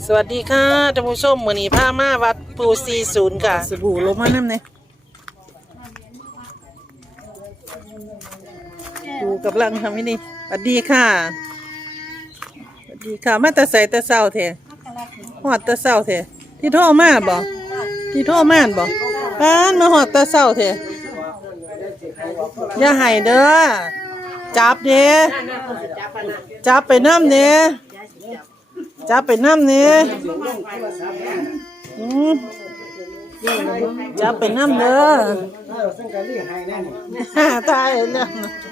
สวัสดีค่ะท่านผู้ชมมื้อนี้พามาวัดปู40ค่ะสบู่ลงมานำเนี่ยปูกำลังทำให้นี่สวัสดีค่ะสวัสดีค่ะมาแต่ใส่แต่เช้าแท้ฮอดแต่เช้าแท้ที่โทรมาบ่ที่โทรมาบ่ป้านมาฮอดแต่เช้าแท้อย่าให้เด้อจับเด้จับไปนำเด้จับไปน้ำนี่จับไปน้ำเด้อตายแล้ว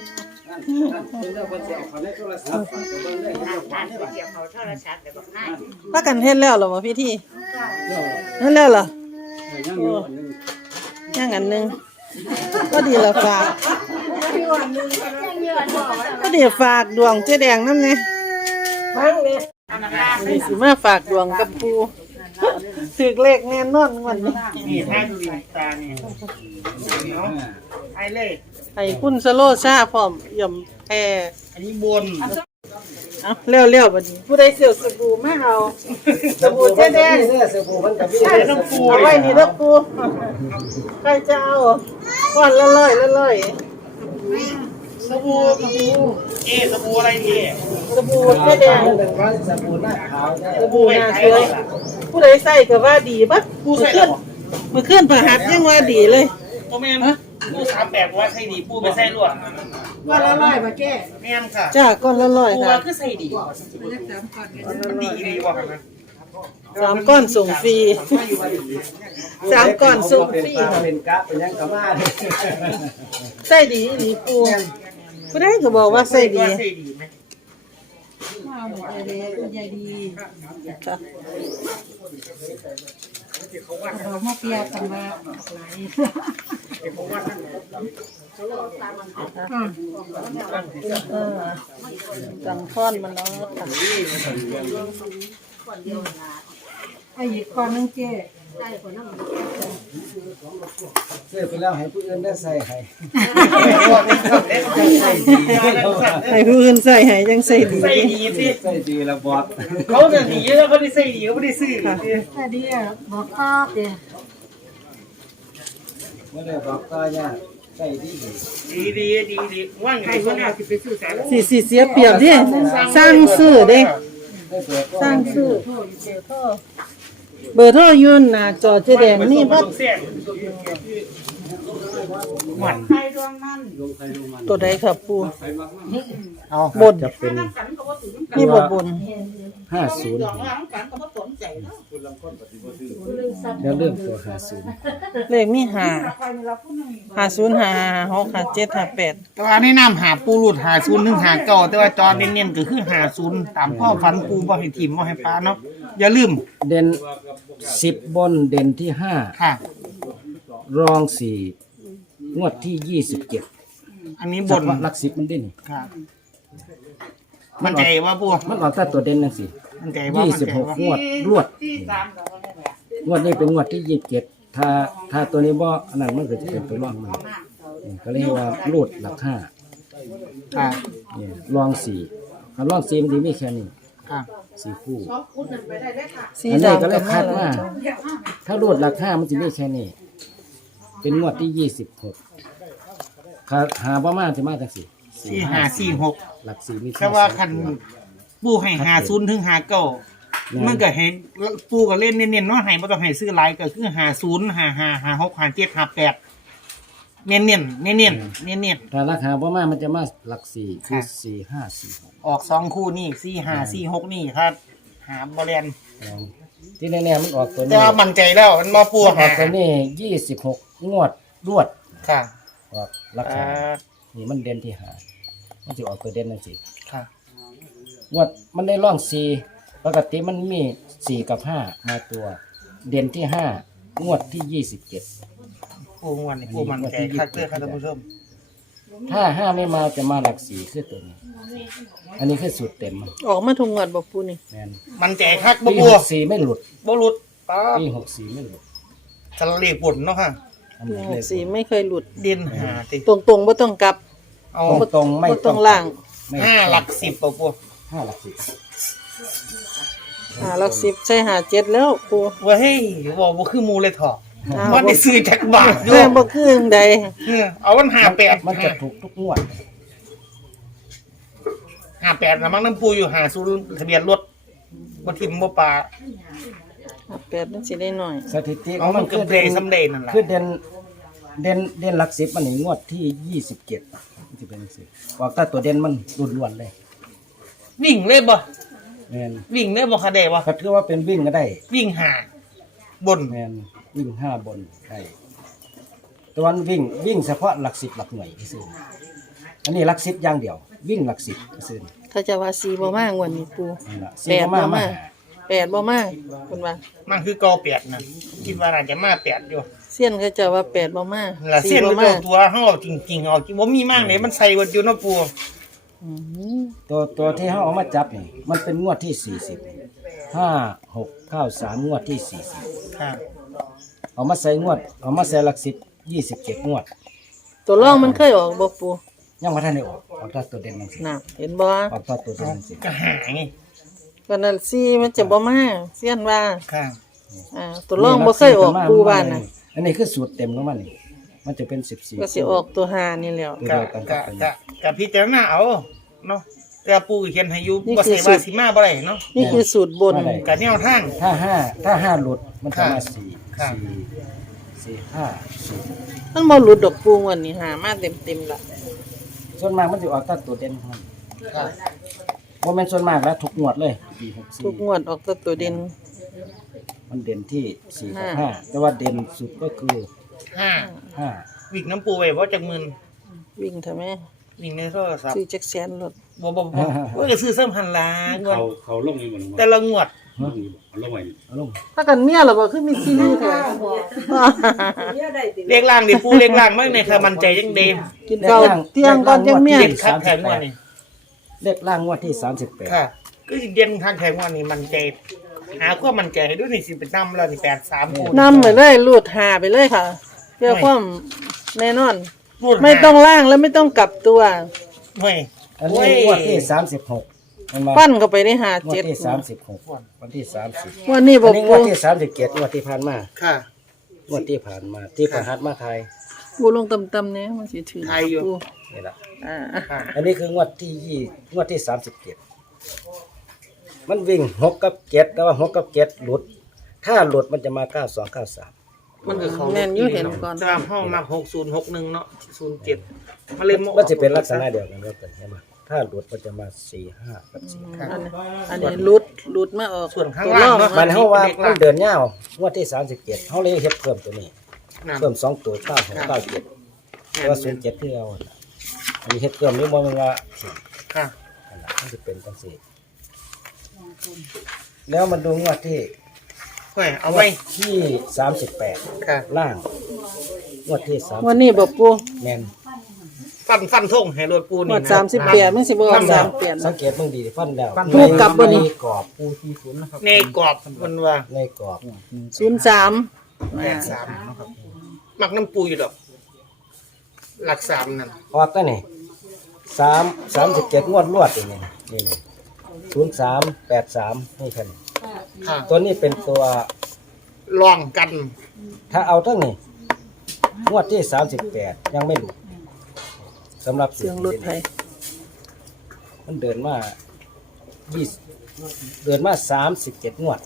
ป้ากันเห็นแล้วเหรอวะพี่ที่เห็นแล้วเหรอยังอันหนึ่งก็ดีละฝากก็ดีฝากดวงเจ๊แดงน้ำเนี่ยนี่สิมาฝากดวงกับปูถือเลขแน่นอนวันนี้นี่ท่าดูดีตาเนี่ยไอ้เล่ให้คุณสโลชาพร้อมย่อมแพ้อันนี้บนเอาเร็วๆบัดนี้ผู้ใดเสียวสบู่มาเอาสบู่เจ๊แดงสบู่มันกับพี่น้ำปูเอาไว้นี่น้ำปูใครจะเอาก้อนละร้อยสบู่สบู่อะไรดีสบู่เจ๊แดงสบู่หน้าขาวสบู่หน้าสวยผู้ใดใส่ก็ว่าดีบัดปูใส่เมื่อคืนประหัดยังว่าดีเลยตัวแม่นะปู38ว่าใส่ดีปูไปใส่ลวดก้อนละร้อยมาแก้แม่นค่ะจ้าก้อนละร้อยปูว่าคือใส่ดีมันดีดีบ่ครับ 3 ก้อนส่งฟรี3 ก้อนส่งฟรีเป็นกะเป็นยังกะมาใส่ดีอีหลีปูผู้ใดก็บอกว่าใส่ดีใหญ่ดีค่ะเรามาเปียกกันมาหลายจังท่อนมันเนาะค่ะไอ้อีกก้อนนึงเจ๊ซื้อไปแล้วให้ผู้อื่นได้ใส่ให้ให้ผู้อื่นใส่ให้จังใส่ดีใส่ดีสิใส่ดีแล้วบอกเขาจะดีแล้วเขาได้ใส่ดีเขาไม่ได้ซื้อแค่นี้บอกข้าวเจ๊ไม่ได้บอกก็ยากใส่ดีว่างไงก็น่าจะไปซื้อแสนสิเสียเปรียบดิสร้างซื้อเด้สร้างซื้อเบอร์โทรยืนหน้าจอเจ๊แดงนี่บ่ตัวใดครับปูบนจะเป็นนี่บ่บน 50เดี๋ยวเริ่มตัว50 เลขมี5055565758 แต่ว่าแนะนำหาปูรูด50ถึง59แต่ว่าจอเน้นๆก็คือ50ตามพ่อฝันปูบ่ให้ทิ่มบ่ให้ปลาเนาะอย่าลืมเด่น10บนเด่นที่5 ค่ะรอง4งวดที่27 อันนี้บนหลัก10มันเด่นค่ะมันใจว่าปูมันออกแต่ตัวเด่นจังซี่มันใจว่า 26งวดรวดงวดนี้เป็นงวดที่27ถ้าตัวนี้บ่อันนั้นมันก็จะเป็นตัวรองมันก็เรียกว่ารูดหลัก5 ค่ะนี่รอง4คันรอง4มันสิมีแค่นี้ค่ะ 4คู่สีอันนี้ก็เลยคาดว่า ถ้ารูดหลัก5มันสิมีแค่นี้เป็นงวดที่26หาประมาณสิมาจังซี่ 4546 หลัก4มีแต่ว่าคันปูให้50ถึง59มันก็ให้ปูก็เล่นเน้นๆเนาะให้บ่ต้องให้ซื้อหลายก็คือ50 55 56 57 58เน้นถ้าราคาประมาณมันจะมาหลัก4คือ4 5 4 6 ออก2คู่นี่45 46นี่ถ้าหาบ่แล่นที่แน่ๆมันออกตัวนี้แต่ว่ามั่นใจแล้วมันบ่ปูออกตัวนี้26งวดรวดค่ะออกราคานี่มันเด่นที่5มันสิออกตัวเด่นจังซี่ค่ะงวดมันได้ร่อง4ปกติมันมี4กับ5มาตัวเด่นที่5งวดที่27 ปูวันนี้ปูมั่นใจคักเด้อค่ะท่านผู้ชมถ้า5ไม่มาจะมาหลัก4คือตัวนี้อันนี้คือสูตรเต็มออกมาทุกงวดบ่ปูนี่แม่นมั่นใจคักบ่ปู 64ไม่หลุดบ่หลุดปี64ไม่หลุดทะเลบุญเนาะค่ะ 64ไม่เคยหลุดเด่นหาติตรงๆบ่ต้องกลับเอาตรงไม่ต้องล่าง 5หลัก10ปู 5หลัก10 หลักสิบใส่หาเจ็ดแล้วปูว่าเฮ้ยบอกว่าคือหมูเลยเถอะอ้าวว่าได้ซื้อจากบาทอยู่แม่บ่คือจั่งใดเอาวัน58 มันจะถูกทุกงวด 58นะมั้งน้ำปูอยู่50ทะเบียนรถบ่ทิ่มบ่ปลา 8มันสิได้หน่อยสถิติเอามันก็เบรสำเร็จนั่นล่ะคือเด่นหลักสิบมันนี่งวดที่27มันสิเป็นจังซี่ออกแต่ตัวเด่นมันล้วนๆเลยวิ่งเลยบ่แม่นวิ่งเลยบ่คะได้บ่ก็ถือว่าเป็นวิ่งก็ได้วิ่งหาบนแม่นวิ่ง5บนได้แตวันวิ่งเฉพาะหลัก10หลักหน่วยซื่ออันนี้หลัก10อย่างเดียว วิ่งหลัก10ซื่อเขาจะว่า4บ่มางวดนี้ปูนั่นล่ะแปด 4มาบ่มามา 8บ่มาเพิ่นว่ามันคือเกา8น่ะคิดว่าน่าจะมา8อยู่เสี้ยนเขาจะว่า8บ่มาล่ะเส้น 4บ่มันมาเอาตัวเฮาเอาจริงๆเอาจริงบ่มีมากเลยมันใส่วัดอยู่เนาะปูอืมตัวที่เฮาเอามาจับนี่มันเป็นงวดที่40 5 6 9 3งวดที่40 ค่ะเอามาใส่หลัก10 27งวดตัวรองมันเคยออกบ่ปูยังบ่ทันได้ออกแต่ตัวเด่นจังซี่น่ะเห็นบ่ออกแต่ตัวเด่นจังซี่ก็หาไงก็นั่น4มันจะบ่มาเสี้ยนว่าค่ะตัวรองบ่เคยออกปูบ้านน่ะอันนี้คือสูตรเต็มของมันนี่มันจะเป็น14 ก็สิออกตัวหานี่แหล้วตัวก็เดียวกันกัก็บตัวก็นี้ก็พิจารณาเอาเนาะแต่ปูเขียนให้อยู่นี่บ่คือใส่สูว่าตรสิมาบ่ได้เนาะนี่คือสูตรบนก็แนวทางถ้าห้าหลุดมันจะมาค่ะ 4 ค่ะ 4 5 มันบ่หลุดดอกปูวันนี้หามาเต็มๆละ 0ส่วนมากมันจะออกแต่ตัวเด่นของมันค่ะบ่แม่นส่วนมากแล้วทุกงวดเลยปีทุกงวดออกแต่ตัวเด่น 64มันเด่นที่4กับ5แต่ว่าเด่นสุดก็คือห้า 5 วิ่งน้ำปูไว้บ่จักหมื่นวิ่งเถอะแม่วิ่งในโทรศัพท์ซื้อจักแสนรถบ่ว่าจะซื้อเสริมหันล้านงวดเขาลงนี่มันแต่ละงวดลงไว้เอาลงถ้ากันเมียล่ะบ่คือมีซีรีส์แท้เลขล่างดิปูเลขล่างมากในค่ะมันใจจังเดมกินข้าวเที่ยงก่อนจังเมียเด็ดคักแข็งงวดนี่เลขล่างงวดที่38 ค่ะก็สิเด่นคักแข็งงวดนี่มันใจหาความมันใจให้ด้วยนี่สิเป็นนำแล้วนี่83ปูนำไปเลยรูดหาไปเลยค่ะ เพื่อความแน่นอนรูดหาไม่ต้องล่างแล้วไม่ต้องกลับตัวเฮ้ยอันนี้งวดที่36มันมาปั้นเข้าไปได้หางวดเจ็ดที่36วันที่30 วันนี้บอัอน กนี้งปูวดที่37งวดที่ผ่านมาค่ะงวดที่ผ่านมาที่ประหัสมาไทยปูลงต่ำๆเนี่ยมันสิถือไทยอยู่ปูนี่ล่ะค่ะอันนี้คืองวดที่37มันวิ่ง6กับ7แต่ว่า6กับ7หลุด ถ้าหลุดมันจะมา92 93 มันคือเขาแม่นอยู่เห็นก่อนตามห้องมา6061เนาะ07มาเล่นมันจะเป็นลักษณะเดียวกันครับเห็นไหมถ้าหลุดมันจะมา45กับ4 อันนี้รุดมาออกส่วนข้างล่างเนาะมันเฮาว่ามันเดินยาวงวดที่37เฮาเลยเฮ็ดเพิ่มตัวนี้นั่นเพิ่ม2ตัว96 97แต่ว่า07คือเอาอันนี้เฮ็ดเพิ่มนี่บ่แม่นว่าค่ะอันนั้นมันจะเป็นจังซี่แล้วมันดูงวดที่เฮ้ยเอาไว้ที่38 ค่ะล่างงวดที่วันนี้บอกปู 3แม่นฟันทงให้รถปูหมนี่ดนะ 38มันสิบ่ออก38 สังเกตเบิ่งดีฟันแล้วถูกกลับบ่นี่ในกรอบในกรอบมันว่าในกรอบ 03 83นะครับมักน้ำปูอยู่ดอกหลัก3นั่นออกตัวนี่37งวดรวดอย่างนี้นี่0383นี่แค่นี้ค่ะตัวนี้เป็นตัวลองกันถ้าเอาทั้งนี้งวดที่38ยังไม่หลุดสำหรับเสียงรถไผมันเดินมา37งวด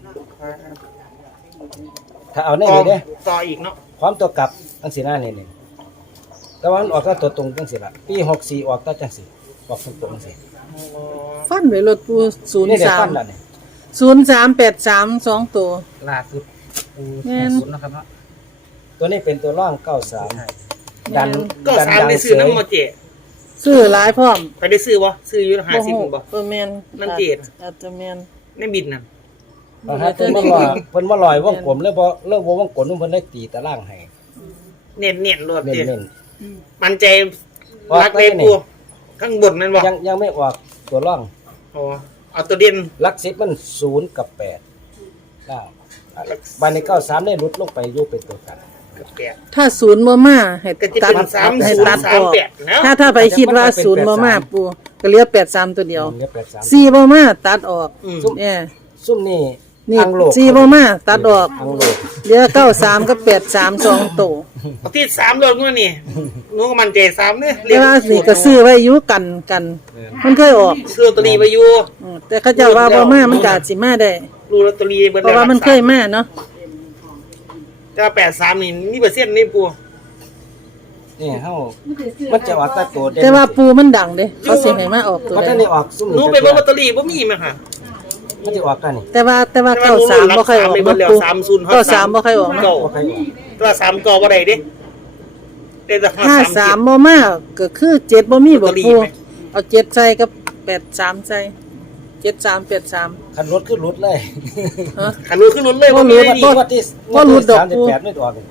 ถ้าเอาในต่อนี้เด้ต่ออีกเนาะพร้อมตัวกลับจังสีหน้านี่แต่ว่ามันออกก็ตัวตรงจังสิละปี64ออกก็จังสิออกตรงๆจังสิฟันไว้รถปูนี่ได้ฟันแล้วนี่ 0383 2ตัวล่าสุดแม่น 0นะครับเนาะตัวนี้เป็นตัวร่อง93ดันก็ดัน 3ได้เสซื้อย น้ำโมเจซื้อหลายพร้อมไปได้ซื้อบ่ซื้ออยู่บ่ฮู้ 50บ่แม่นนั่นเจ็ดอาจจะแม่นในบินนั่นบางท่านเพิ่นมาลอยวงกลมแล้วบ่เลิกวงกลมเพิ่นได้ตีตารางให้เน้นๆรถเน้เจ็ดนมันใจออกรักไปเลยนี่ปูข้างบนนั่นบ่ยังไม่ออกตัวร่องอ๋อเอาตัวเด่นหลัก10มัน0กับ8 9บัดนี้93ได้ลดลงไปอยู่เป็นตัวกันกับแปดถ้าศูนย์บ่มาให้ก็จะตัดเป็น3 ให้ตัดออก 3 8แล้วถ้าไปคิดว่าศูนย์บ่มาปูก็เหลือ83ตัวเดียวเรียก83 4บ่มาตัดออกอืมเนี่ยซุ่มนี่นี่อังโลก 4บ่มาตัดออกอังโลกเหลือ93กับ83 2ตัวเอาที่3โดนงวดนี่หนูก็มันใจ3เด้อแต่ว่านี่ก็ซื้อไว้อยู่กันมันเคยออกซื้อลอตเตอรี่ไปอยู่แต่เขาเจ้าว่าบ่มามันก็อาจสิมาได้รู้ลอตเตอรี่เบิดเพราะว่ามันเคยมาเนาะแต่ว่า83นี่มีเปอร์เซ็นต์นี่ปูนี่เฮามันจะออกแต่ตัวเด่นแต่ว่าปูมันดังเด้เขาสิให้มาออกตัวมันใดจะได้ออกซุ่มหนูไปเบิ่งลอตเตอรี่บ่มีมั้ยค่ะมันจะออกกันนี่แต่ว่า93บ่ค่อยออกเบิ่งแล้วปู 30 93บ่ค่อยออกนะเก้าบ่ใครออกตัว3ก็บ่ได้เด้แต่ถ้า 53 53 บ่มาก็คือ7บ่มีบ่ลอตเตอรี่ปูไหมเอา7ใส่กับ83ใส่73 83 คันรถขึ้นรถเลยฮะคันรู้ขึ้นรถเลยบ่มีได้นี่งวดที่บ่หลุดดอก 38ไม่ออก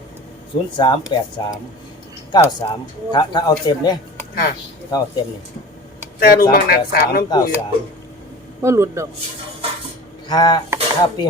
0383 93ถ้าเอาเต็มเนี่ยค่ะถ้าเอาเต็มนี่แต่หนูบางนัก3น้ำปูอยู่บ่หลุดดอกถ้าปี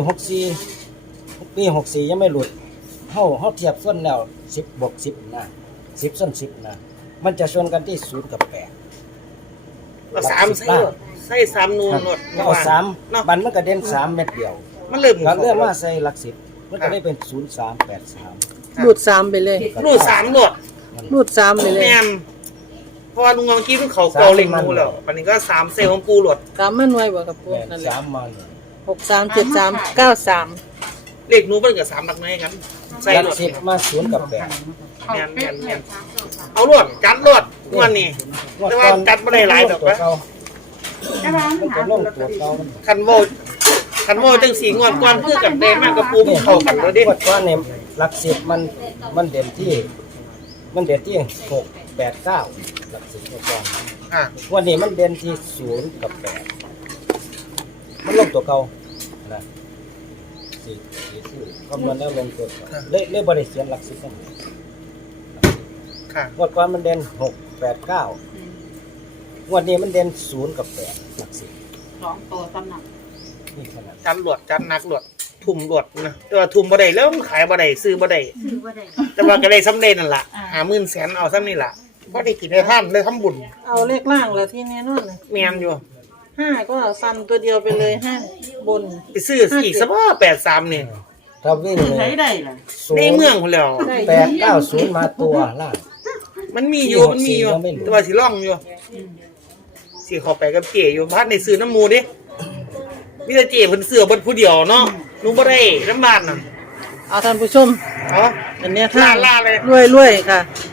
64ยังไม่หลุดเฮาเทียบส่วนแล้ว10บวก10นะ10ส่วน10นะมันจะส่วนกันที่0กับ8 แล้ว3ใส่3นูนหมดก็เอาสามเนาะบันมันก็เด่น3เม็ดเดียวมันเริ่มก็เลื่อนมาใส่หลัก10มันก็ได้เป็น0383 หลุด3ไปเลยรูด3หมดหลุด3ไปเลยแม่นเพราะว่าลุงเมื่อกี้เพิ่งเขาเกาเล็งนูแล้วปันนี้ก็3เซลของปูหลดตามมันไว้บ่กับปูแม่นั่นนแหละ 3มาเนี่ย 63 73 93 เลขหนูเป็นกับ3หลักน้อยกันใส่หลัหลกด 10มา0กับ8 แม่นเอาหลดจัดหลดงวดนี้แต่ว่าจัดบ่ได้หลายดอกวะมันจะลงตัวเก่ามันคันโวจัง4งวดก่อนคือกันได้มากกับปูมันเข้ากันแล้วเด้งวดก่อนเนี่ยหลัก10มันเด่นที่6 8 9หลัก10งวดก่อนอ่ะวันนี้มันเด่นที่0กับ8มันลงตัวเก่านะสี่คำนวณแล้วลงตัวเก่าเลขบริเขียนหลัก10นั่นค่ะงวดก่อนมันเด่น6 8 9งวดนี้มันเด่น0กับ8หลัก10 2ตัวตำหนักนี่ขนาดจัดหลดจัดหนักหลดทุ่มหลดนะแต่ว่าทุ่มบ่ได้แล้วมันขายบ่ได้ซื้อบ่ได้ซื้อบ่ได้แต่ว่าก็ได้สำเร็จนั่นล่ะ50,000แสนเอาซ้ำนี่ล่ะบ่ได้กินได้ท่านได้ทำบุญเอาเลขล่างแล้วที่แน่นอนเลยแม่นอยู่ 5ก็ซ้ำตัวเดียวไปเลย5บนไปซื้ออีกซะบ่83นี่ถ้าวิ่งเลยได้ล่ะในเมืองพุ่นแล้ว 890มาตัวล่างมันมีอยู่แต่ว่าสิล่องอยู่สิเข้าไปกับเก๋อยู่พัดในซื้อน้ำหมูเด้มีแต่เก๋เพิ่นซื้อเบิดผู้เดียวเนาะหนูบ่ได้น้ำบ้านน่ะเอาท่านผู้ชมเอาอันเนี้ยท่านล่าเลยรวยๆค่ะ